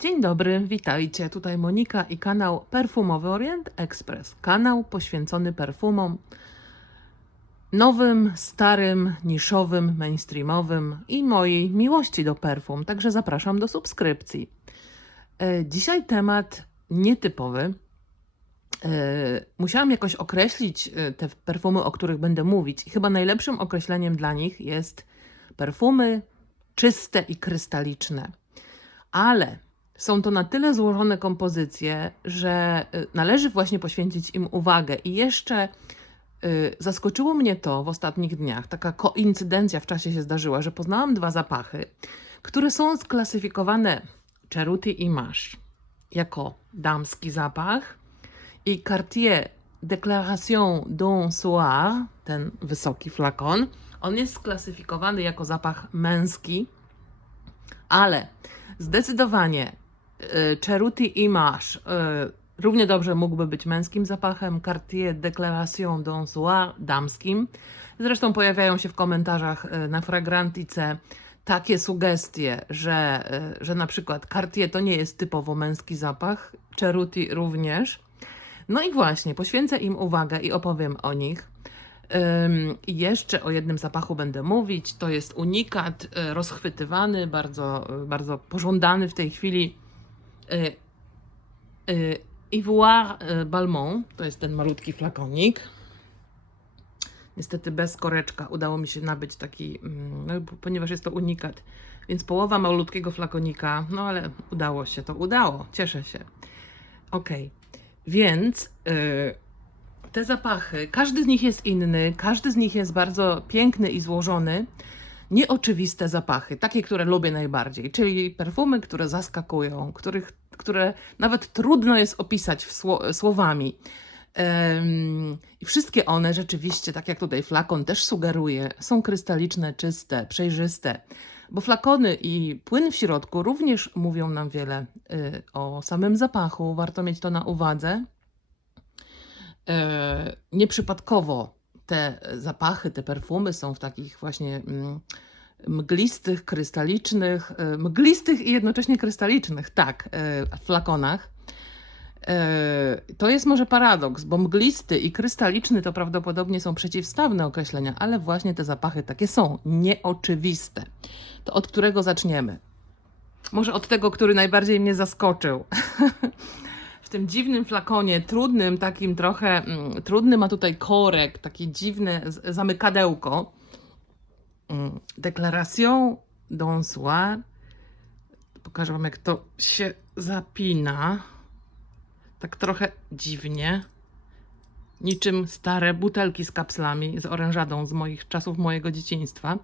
Dzień dobry, witajcie. Tutaj Monika i kanał Perfumowy Orient Express. Kanał poświęcony perfumom nowym, starym, niszowym, mainstreamowym i mojej miłości do perfum. Także zapraszam do subskrypcji. E, Dzisiaj temat nietypowy. E, Musiałam jakoś określić e, te perfumy, o których będę mówić. I chyba najlepszym określeniem dla nich jest perfumy czyste i krystaliczne. Ale są to na tyle złożone kompozycje, że y, należy właśnie poświęcić im uwagę. I jeszcze y, zaskoczyło mnie to w ostatnich dniach. Taka koincydencja w czasie się zdarzyła, że poznałam dwa zapachy, które są sklasyfikowane Ceruti i Masz jako damski zapach i Cartier Déclaration d'un Soir, ten wysoki flakon, on jest sklasyfikowany jako zapach męski, ale zdecydowanie y, Ceruti Image y, równie dobrze mógłby być męskim zapachem, Cartier Déclaration d'un Soir damskim. Zresztą pojawiają się w komentarzach y, na Fragrantice takie sugestie, że, że na przykład Cartier to nie jest typowo męski zapach, Ceruti również. No i właśnie, poświęcę im uwagę i opowiem o nich. I jeszcze o jednym zapachu będę mówić. To jest unikat rozchwytywany, bardzo, bardzo pożądany w tej chwili. Y, y, Ivoire y, Balmont, to jest ten malutki flakonik. Niestety bez koreczka udało mi się nabyć taki, mm, no, ponieważ jest to unikat, więc połowa malutkiego flakonika, no ale udało się, to udało, cieszę się. Okej, więc y, te zapachy, każdy z nich jest inny, każdy z nich jest bardzo piękny i złożony. Nieoczywiste zapachy, takie, które lubię najbardziej, czyli perfumy, które zaskakują, których, które nawet trudno jest opisać słowami. I wszystkie one rzeczywiście, tak jak tutaj flakon też sugeruje, są krystaliczne, czyste, przejrzyste. Bo flakony i płyn w środku również mówią nam wiele y, o samym zapachu. Warto mieć to na uwadze. E, Nieprzypadkowo te zapachy, te perfumy są w takich właśnie mm, mglistych, krystalicznych, e, mglistych i jednocześnie krystalicznych, tak, e, flakonach. E, To jest może paradoks, bo mglisty i krystaliczny to prawdopodobnie są przeciwstawne określenia, ale właśnie te zapachy takie są, nieoczywiste. To od którego zaczniemy? Może od tego, który najbardziej mnie zaskoczył. w tym dziwnym flakonie, trudnym, takim trochę mm, trudny ma tutaj korek, takie dziwne zamykadełko. Mm, Déclaration d'un soir. Pokażę Wam, jak to się zapina. Tak trochę dziwnie. Niczym stare butelki z kapslami, z orężadą z moich czasów mojego dzieciństwa.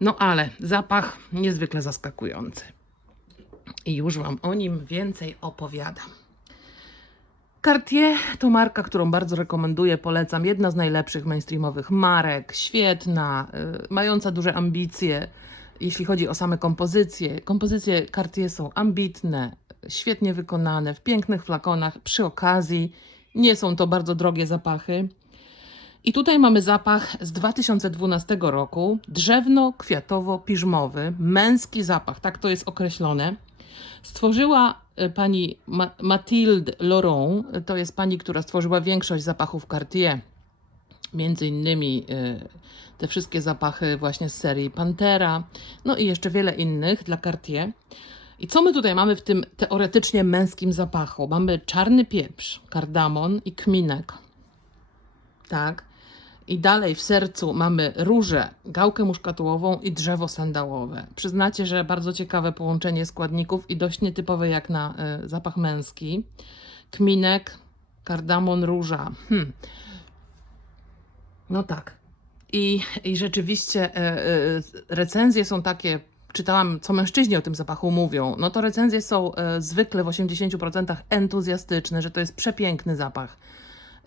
No ale zapach niezwykle zaskakujący. I już Wam o nim więcej opowiadam. Cartier to marka, którą bardzo rekomenduję, polecam. Jedna z najlepszych mainstreamowych marek, świetna, y, mająca duże ambicje, jeśli chodzi o same kompozycje. Kompozycje Cartier są ambitne, świetnie wykonane, w pięknych flakonach. Przy okazji nie są to bardzo drogie zapachy. I tutaj mamy zapach z 2012 roku, drzewno-kwiatowo-piżmowy, męski zapach, tak to jest określone. Stworzyła pani Ma Mathilde Laurent, to jest pani, która stworzyła większość zapachów Cartier. Między innymi e, te wszystkie zapachy właśnie z serii Pantera, no i jeszcze wiele innych dla Cartier. I co my tutaj mamy w tym teoretycznie męskim zapachu? Mamy czarny pieprz, kardamon i kminek. Tak. I dalej w sercu mamy różę, gałkę muszkatułową i drzewo sandałowe. Przyznacie, że bardzo ciekawe połączenie składników i dość nietypowe jak na y, zapach męski. Kminek, kardamon, róża. Hmm. No tak. I, i rzeczywiście e, e, recenzje są takie, czytałam, co mężczyźni o tym zapachu mówią. No to recenzje są zwykle w 80% entuzjastyczne, że to jest przepiękny zapach.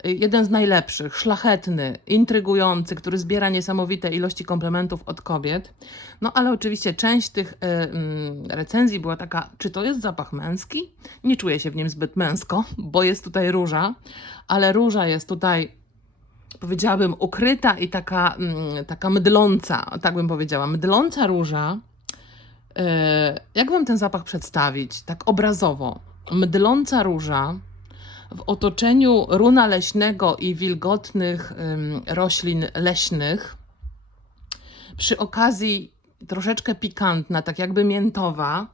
Y, Jeden z najlepszych, szlachetny, intrygujący, który zbiera niesamowite ilości komplementów od kobiet. No ale oczywiście część tych y, mm, recenzji była taka, czy to jest zapach męski? Nie czuję się w nim zbyt męsko, bo jest tutaj róża, ale róża jest tutaj powiedziałabym, ukryta i taka, mm, taka mydląca, tak bym powiedziała. Mydląca róża E, Jak wam ten zapach przedstawić? Tak obrazowo. Mdląca róża w otoczeniu runa leśnego i wilgotnych roślin leśnych. Przy okazji troszeczkę pikantna, tak jakby miętowa,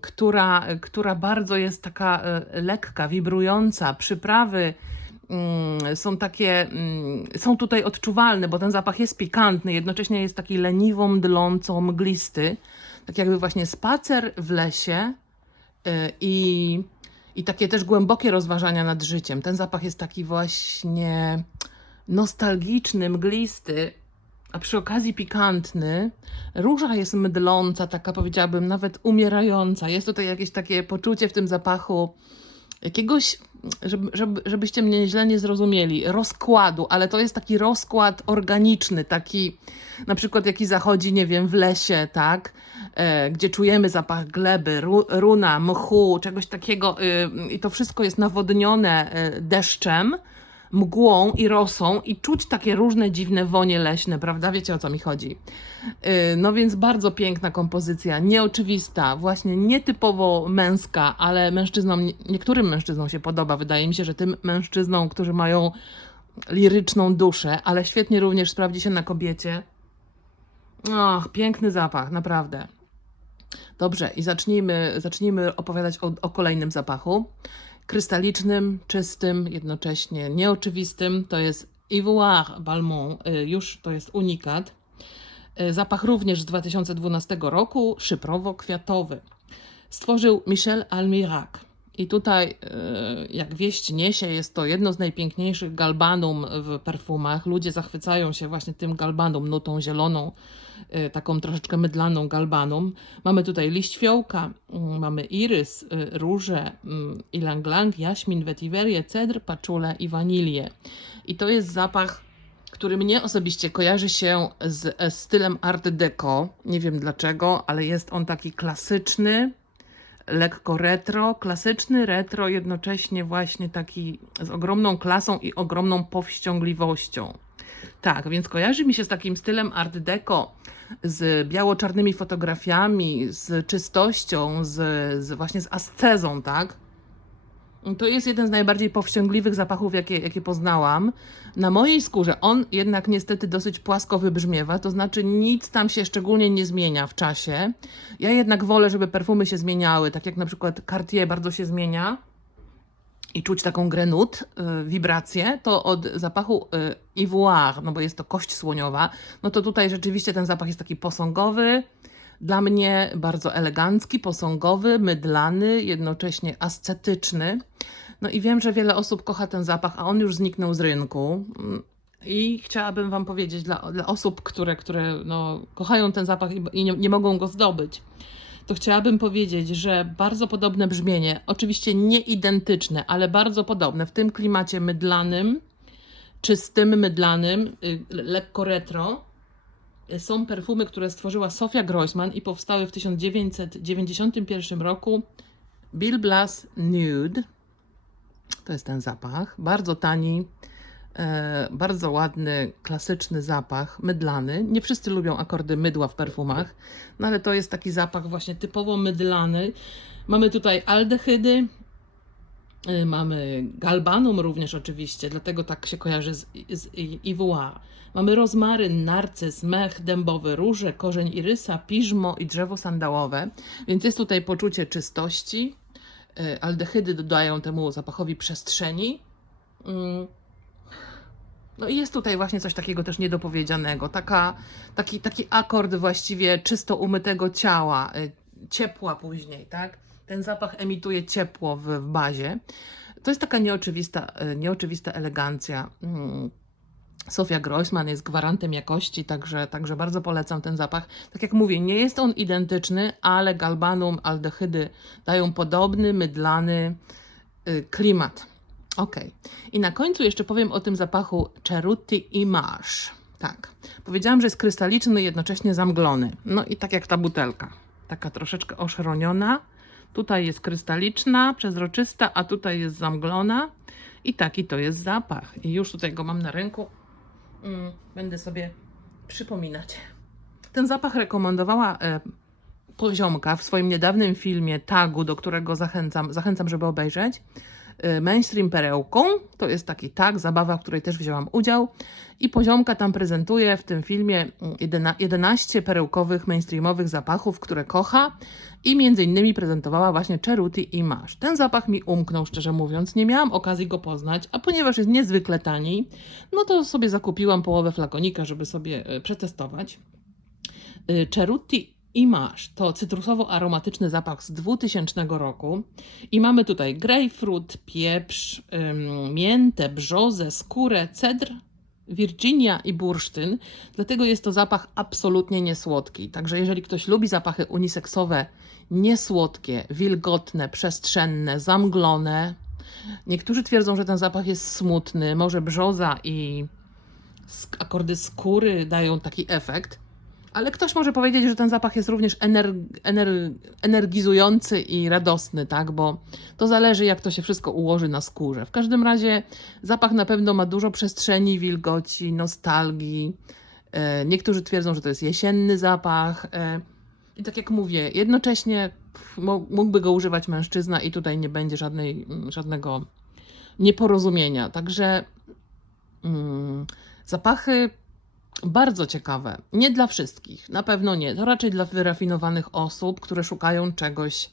która, która bardzo jest taka e, lekka, wibrująca. Przyprawy są takie, są tutaj odczuwalne, bo ten zapach jest pikantny, jednocześnie jest taki leniwo mdląco, mglisty. Tak jakby właśnie spacer w lesie y, i, i takie też głębokie rozważania nad życiem. Ten zapach jest taki właśnie nostalgiczny, mglisty, a przy okazji pikantny. Róża jest mdląca, taka powiedziałabym nawet umierająca. Jest tutaj jakieś takie poczucie w tym zapachu jakiegoś, żeby, żeby, żebyście mnie źle nie zrozumieli, rozkładu, ale to jest taki rozkład organiczny, taki na przykład jaki zachodzi, nie wiem, w lesie, tak, e, gdzie czujemy zapach gleby, ru, runa, mchu, czegoś takiego y, i to wszystko jest nawodnione y, deszczem, mgłą i rosą i czuć takie różne dziwne wonie leśne, prawda? Wiecie o co mi chodzi. Y, No więc bardzo piękna kompozycja, nieoczywista, właśnie nietypowo męska, ale mężczyznom, niektórym mężczyznom się podoba. Wydaje mi się, że tym mężczyznom, którzy mają liryczną duszę, ale świetnie również sprawdzi się na kobiecie. Och, piękny zapach, naprawdę. Dobrze, i zacznijmy, zacznijmy opowiadać o, o kolejnym zapachu. Krystalicznym, czystym, jednocześnie nieoczywistym. To jest Ivoire Balmont, y, już to jest unikat. Y, Zapach również z 2012 roku, szyprowo-kwiatowy. Stworzył Michel Almirac. I tutaj, y, jak wieść niesie, jest to jedno z najpiękniejszych galbanum w perfumach. Ludzie zachwycają się właśnie tym galbanum, nutą zieloną, taką troszeczkę mydlaną galbanum. Mamy tutaj liść fiołka, mm, mamy irys, y, róże, mm, ilang-lang, jaśmin, wetiverię, cedr, paczulę i wanilię. I to jest zapach, który mnie osobiście kojarzy się z e, stylem art deco. Nie wiem dlaczego, ale jest on taki klasyczny, lekko retro, klasyczny retro, jednocześnie właśnie taki z ogromną klasą i ogromną powściągliwością. Tak, więc kojarzy mi się z takim stylem art deco, z biało-czarnymi fotografiami, z czystością, z, z właśnie z ascezą, tak? To jest jeden z najbardziej powściągliwych zapachów, jakie, jakie poznałam. Na mojej skórze on jednak niestety dosyć płasko wybrzmiewa, to znaczy nic tam się szczególnie nie zmienia w czasie. Ja jednak wolę, żeby perfumy się zmieniały, tak jak na przykład Cartier bardzo się zmienia i czuć taką grenut, y, wibrację, to od zapachu y, Ivoire, no bo jest to kość słoniowa, no to tutaj rzeczywiście ten zapach jest taki posągowy, dla mnie bardzo elegancki, posągowy, mydlany, jednocześnie ascetyczny. No i wiem, że wiele osób kocha ten zapach, a on już zniknął z rynku. I chciałabym Wam powiedzieć dla, dla osób, które, które no, kochają ten zapach i, i nie, nie mogą go zdobyć, to chciałabym powiedzieć, że bardzo podobne brzmienie, oczywiście nie identyczne, ale bardzo podobne w tym klimacie mydlanym, czystym, mydlanym, y, lekko retro, są perfumy, które stworzyła Sofia Grossman i powstały w 1991 roku. Bill Blass Nude. To jest ten zapach. Bardzo tani, bardzo ładny, klasyczny zapach, mydlany. Nie wszyscy lubią akordy mydła w perfumach, no ale to jest taki zapach właśnie typowo mydlany. Mamy tutaj aldehydy, y, mamy galbanum również oczywiście, dlatego tak się kojarzy z, z. Mamy rozmaryn, narcyz, mech dębowy, róże, korzeń irysa, piżmo i drzewo sandałowe, więc jest tutaj poczucie czystości. Y, Aldehydy dodają temu zapachowi przestrzeni. No i jest tutaj właśnie coś takiego też niedopowiedzianego. Taka, taki, taki akord właściwie czysto umytego ciała, y, ciepła później, tak? Ten zapach emituje ciepło w, w bazie. To jest taka nieoczywista, y, nieoczywista elegancja. Mm. Sofia Grossman jest gwarantem jakości, także, także bardzo polecam ten zapach. Tak jak mówię, nie jest on identyczny, ale galbanum, aldehydy dają podobny, mydlany y, klimat. Ok. I na końcu jeszcze powiem o tym zapachu Cerutti Image. Tak. Powiedziałam, że jest krystaliczny, jednocześnie zamglony. No i tak jak ta butelka. Taka troszeczkę oszroniona. Tutaj jest krystaliczna, przezroczysta, a tutaj jest zamglona. I taki to jest zapach. I już tutaj go mam na ręku. Mm, będę sobie przypominać. Ten zapach rekomendowała e, Poziomka w swoim niedawnym filmie Tagu, do którego zachęcam, zachęcam żeby obejrzeć. E, Mainstream perełką, to jest taki tag, zabawa, w której też wzięłam udział. I Poziomka tam prezentuje w tym filmie mm, jedyna- 11 perełkowych, mainstreamowych zapachów, które kocha. I między innymi prezentowała właśnie Cheruti i Masz. Ten zapach mi umknął, szczerze mówiąc. Nie miałam okazji go poznać, a ponieważ jest niezwykle tani, no to sobie zakupiłam połowę flakonika, żeby sobie e, przetestować. Y, Cheruti i Masz to cytrusowo-aromatyczny zapach z 2000 roku. I mamy tutaj grejpfrut, pieprz, miętę, brzozę, skórę, cedr, Virginia i bursztyn. Dlatego jest to zapach absolutnie niesłodki. Także jeżeli ktoś lubi zapachy uniseksowe, niesłodkie, wilgotne, przestrzenne, zamglone, niektórzy twierdzą, że ten zapach jest smutny. Może brzoza i akordy skóry dają taki efekt. Ale ktoś może powiedzieć, że ten zapach jest również ener- ener- energizujący i radosny, tak? Bo to zależy, jak to się wszystko ułoży na skórze. W każdym razie zapach na pewno ma dużo przestrzeni, wilgoci, nostalgii. E, Niektórzy twierdzą, że to jest jesienny zapach. E, I tak jak mówię, jednocześnie mógłby go używać mężczyzna i tutaj nie będzie żadnej, mm, żadnego nieporozumienia. Także mm, zapachy bardzo ciekawe. Nie dla wszystkich, na pewno nie. To raczej dla wyrafinowanych osób, które szukają czegoś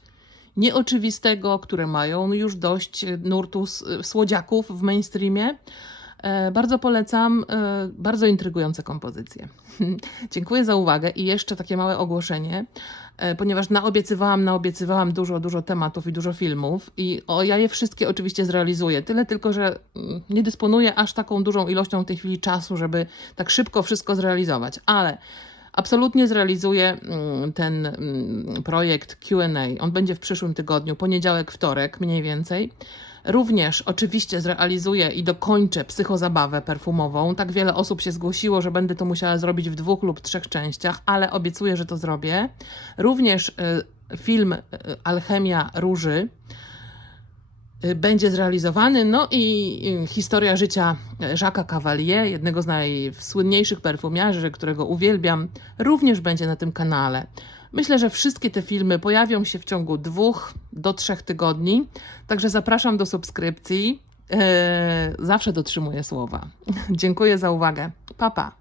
nieoczywistego, które mają już dość nurtu słodziaków w mainstreamie. E, Bardzo polecam, e, bardzo intrygujące kompozycje. Dziękuję za uwagę i jeszcze takie małe ogłoszenie, e, ponieważ naobiecywałam, naobiecywałam dużo, dużo tematów i dużo filmów i o, ja je wszystkie oczywiście zrealizuję. Tyle tylko, że mm, nie dysponuję aż taką dużą ilością w tej chwili czasu, żeby tak szybko wszystko zrealizować, ale absolutnie zrealizuję mm, ten mm, projekt QA. On będzie w przyszłym tygodniu, poniedziałek, wtorek mniej więcej. Również oczywiście zrealizuję i dokończę psychozabawę perfumową. Tak wiele osób się zgłosiło, że będę to musiała zrobić w dwóch lub trzech częściach, ale obiecuję, że to zrobię. Również y, film y, Alchemia Róży y, będzie zrealizowany. No i historia życia Jacques'a Cavalier, jednego z najsłynniejszych perfumiarzy, którego uwielbiam, również będzie na tym kanale. Myślę, że wszystkie te filmy pojawią się w ciągu dwóch do trzech tygodni, także zapraszam do subskrypcji. Eee, zawsze dotrzymuję słowa. Dziękuję za uwagę. Pa, pa.